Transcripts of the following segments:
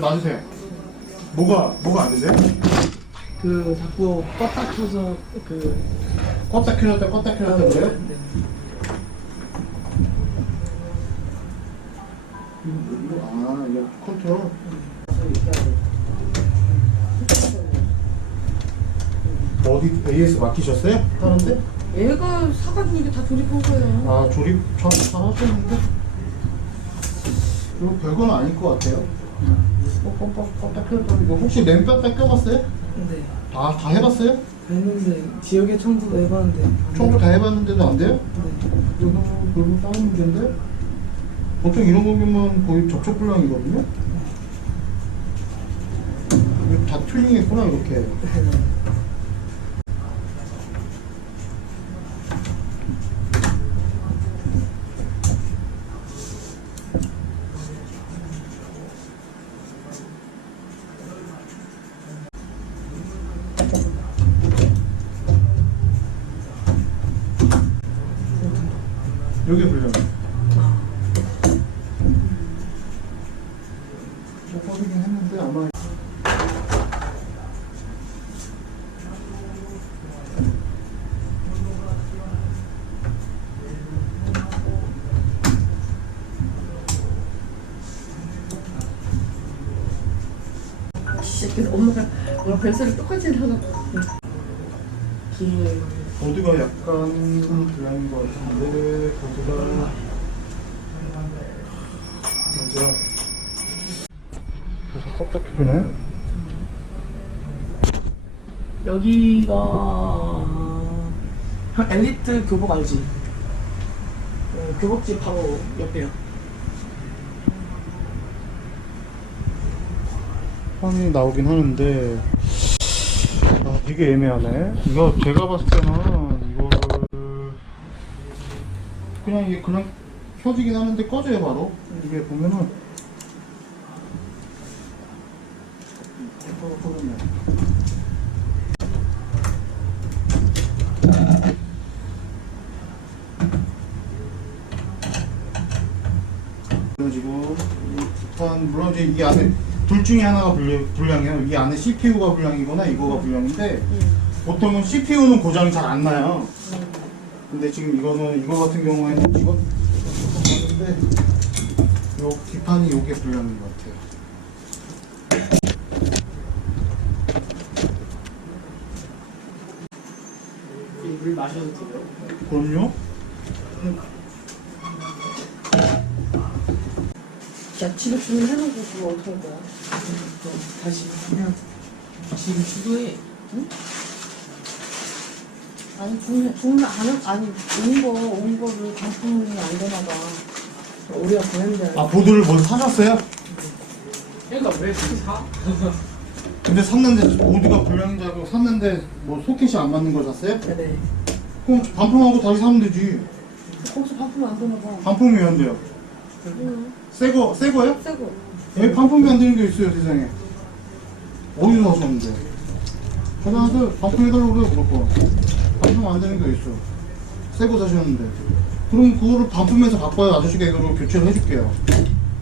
놔주세요. 뭐가 뭐가 안 되세요? 그 자꾸 껐다 켜서 그 껐다 켜졌다 껐다 켜졌다 그래요? 네. 아 이거 컨트롤. 어디 AS 맡기셨어요? 다른데? 얘가 사가지고 이게 다 조립한 거예요. 아 조립 잘 잘하셨는데 이거 별건 아닐 것 같아요. 이거 혹시 딱 껴봤어요? 네. 다다 해봤어요? 했는데 지역에 청구도 해봤는데 안 청구 다. 해봤는데도 안 돼요? 네. 이거 별로 다른 문제인데? 보통 이런 거면 거의 접촉 불량이거든요? 이거 다 튜닝했구나 이렇게 여기 불량 뭐 꺼지긴 했는데 아마 이렇게 엄마가 뭐 벨소리 똑같이 하나 뒤에 보드가 약간 불량인 것 같은데 보드가 먼저 계속 껍데기 펴네 여기가 형 엘리트 교복 알지? 어, 교복집 바로 옆에요. 판이 나오긴 하는데 아 되게 애매하네. 이거 제가 봤을 때는 이거를 그냥 이게 그냥 켜지긴 하는데 꺼져요 바로. 이게 보면은. 그래가지고 일단 물론 이제 이 안에 둘 중에 하나가 불량, 불량이에요. 이 안에 CPU가 불량이거나 이거가 불량인데 보통은 CPU는 고장이 잘 안 나요. 근데 지금 이거는 이거 같은 경우에는 이거 봤는데 요 기판이 요게 불량인 것 같아요. 이물 마셔도 돼요? 그럼요. 야 집에 주문해놓고 그거 어떻게 할 거야? 그럼 다시 그냥 지금 주도해. 아니 주문 주문 안 해- 아니 온거온 거를 반품이 안 되나 봐. 우리가 보냈는데. 아 보드를 먼저 사셨어요? 그러니까 왜 그렇게 사? 근데 샀는데 보드가 알고 샀는데 뭐 소켓이 안 맞는 걸 샀어요? 네. 그럼 반품하고 다시 사면 되지. 거기서 반품 안 되나 봐. 반품이 왜 안 돼요? 응. 새 거, 새 거요? 새거. 왜 반품이 안 되는 게 있어요 세상에 어디서 사셨는데 회사한테 반품 해달라고 그래요 무조건 반품 안 되는 게 있어 새거 사셨는데 그럼 그거를 반품해서 바꿔야 아저씨가 이거를 교체를 해줄게요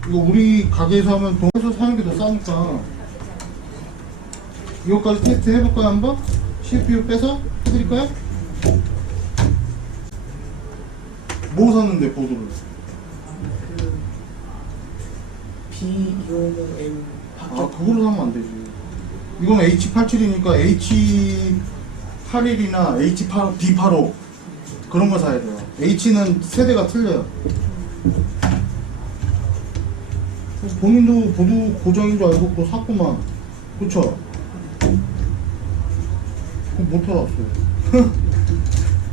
이거 우리 가게에서 하면 동에서 사는 게 더 싸니까 이거까지 테스트 해볼까요 한번? CPU 빼서 해드릴까요? 뭐 샀는데 보드를 B250M 아, 바뀌었. 그걸로 사면 안 되지. 이건 H87이니까 H81이나 H8, B85 그런 거 사야 돼요. H는 세대가 틀려요. 본인도 보드 고장인 줄 알고 그거 샀구만. 그쵸? 그럼 못 털었어요.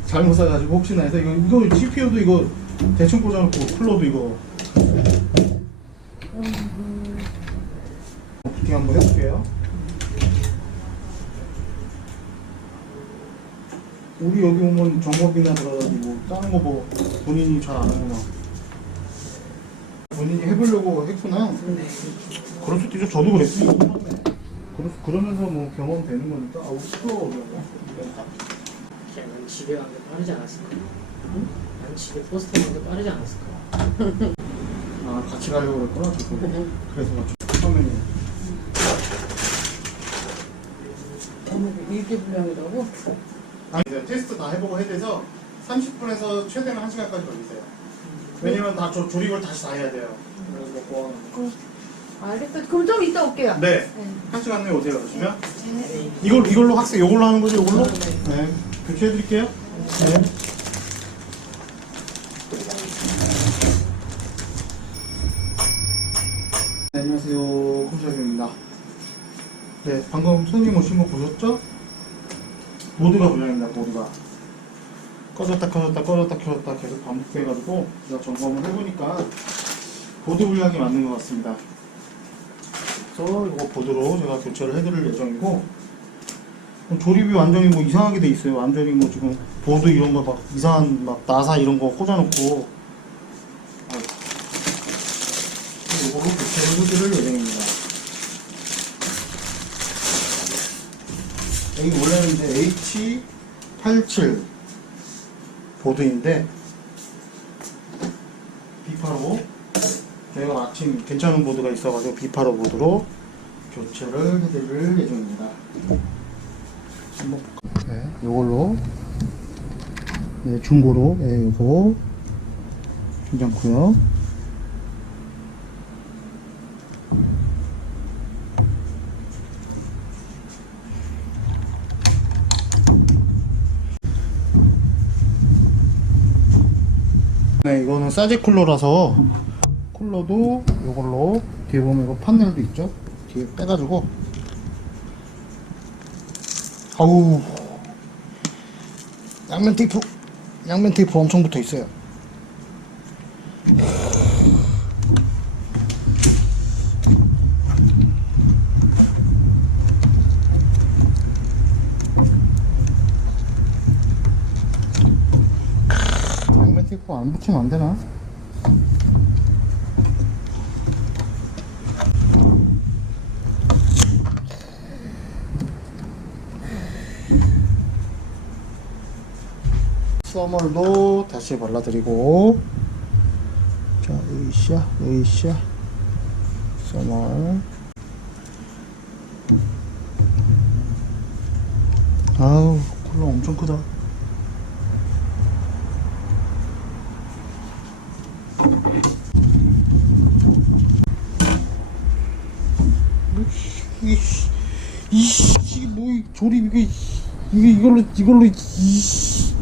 잘못 사가지고 혹시나 해서 이거, 이거 CPU도 이거 대충 꽂아놓고 쿨러도 이거 부팅 한번 해볼게요. 우리 여기 오면 정법이나 들어가지고 다른 거 뭐 본인이 잘 아는구나. 본인이 해보려고 했구나. 네. 그럴 수도 있죠. 저도 그랬어요. 그러, 그러면서 뭐 경험 되는 거니까. 아우, 시끄러워. 걔는 집에 가는 게 빠르지 않았을까? 응? 난 집에 버스 타는 게 빠르지 않았을까? 같이 가려고 그랬더라고 그래서 네. 화면이. 뭐 일기불량이라고? 아니, 이제 테스트 다 해보고 해야 돼서 30분에서 최대는 1시간까지 걸리세요. 음. 왜냐면 다 조, 조립을 다시 다 해야 돼요. 그래서 먹고 그럼, 알겠어. 그럼 좀 이따 올게요. 네. 네. 한 시간 후에 오세요. 그러시면. 네. 이걸, 이걸로 학생, 이걸로 하는 거죠? 이걸로? 네. 교체해드릴게요. 네. 방금 손님 오신 거 보셨죠? 모두가 불량입니다 모두가. 꺼졌다 켜졌다 꺼졌다 켜졌다 계속 반복해가지고 제가 점검을 해보니까 보드 불량이 맞는 것 같습니다. 그래서 이거 보드로 제가 교체를 해드릴 예정이고 조립이 완전히 뭐 이상하게 돼 있어요. 완전히 뭐 지금 보드 이런 거 막 이상한 막 나사 이런 거 꽂아놓고. 아, 이거로 교체를 해드릴 예정입니다 여기 원래는 이제 H87 보드인데 비파로 저희가 마침 괜찮은 보드가 있어가지고 비파로 보드로 교체를 해드릴 예정입니다. 한번? 네, 이걸로 네, 중고로 네, 이거 괜찮고요. 네, 이거는 사제 쿨러라서 쿨러도 이걸로 뒤에 보면 이거 판넬도 있죠? 뒤에 빼가지고 아우 양면 테이프 양면 테이프 엄청 붙어 있어요. 테이프 안 붙이면 안 되나? 써멀도 다시 발라드리고. 자 으쌰 으쌰 써멀 아우 콜라 엄청 크다 이씨 이씨 뭐이 조립 이게 이게 이걸로 이걸로 이씨.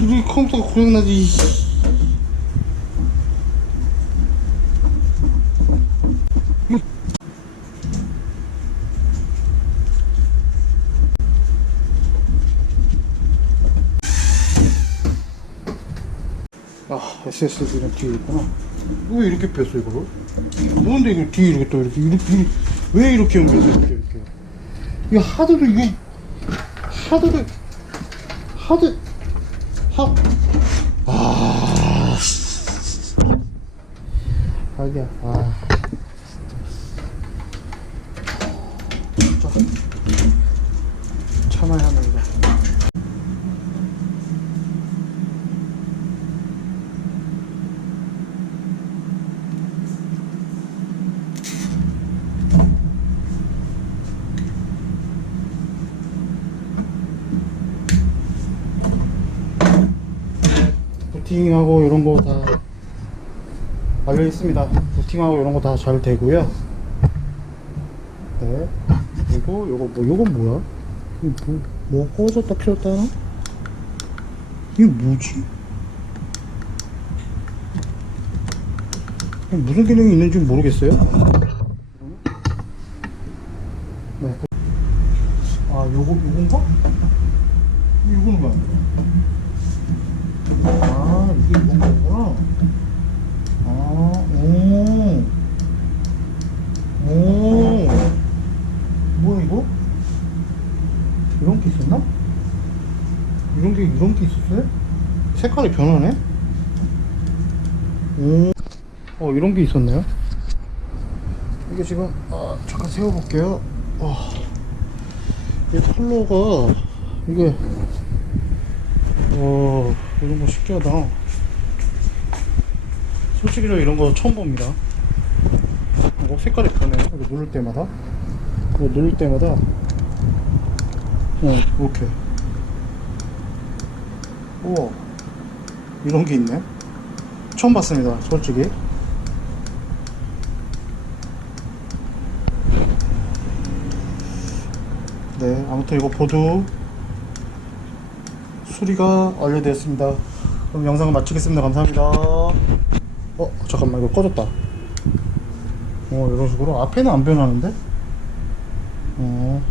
이게 컴퓨터가 고장나지 아 SSD는 뒤에 있구나 왜 이렇게 뺐어 이거를? 뭔데 이거 뒤에 이렇게 또 이렇게 이렇게, 왜 이렇게 연결돼 이렇게 이거 하드도 이게 하드도 하드 하 아, 자기야, 아, 진짜. 부팅하고 이런 거다 알려 있습니다. 부팅하고 이런 거 다 잘 되고요. 네. 그리고 요거 뭐 요건 뭐야? 뭐, 뭐 꺼졌다 켜졌다 하나? 이게 뭐지? 무슨 기능이 있는지 모르겠어요. 네. 아 요거 요건가? 이거는 뭐야? 아, 이게 이건 거구나. 아, 오. 오. 뭐야, 이거? 이런 게 있었나? 이런 게, 이런 게 있었어요? 색깔이 변하네? 오. 어, 이런 게 있었네요. 이게 지금, 아, 잠깐 세워볼게요. 어. 이 컬러가, 이게, 오, 이런 거 신기하다. 솔직히 저 이런 거 처음 봅니다. 어, 색깔이 변해. 이거 누를 때마다. 이거 누를 때마다. 어, 이렇게. 우와. 이런 게 있네. 처음 봤습니다. 솔직히. 네, 아무튼 이거 보드 수리가 완료되었습니다. 그럼 영상을 마치겠습니다. 감사합니다. 어, 잠깐만, 이거 꺼졌다. 어, 이런 식으로. 앞에는 안 변하는데? 어,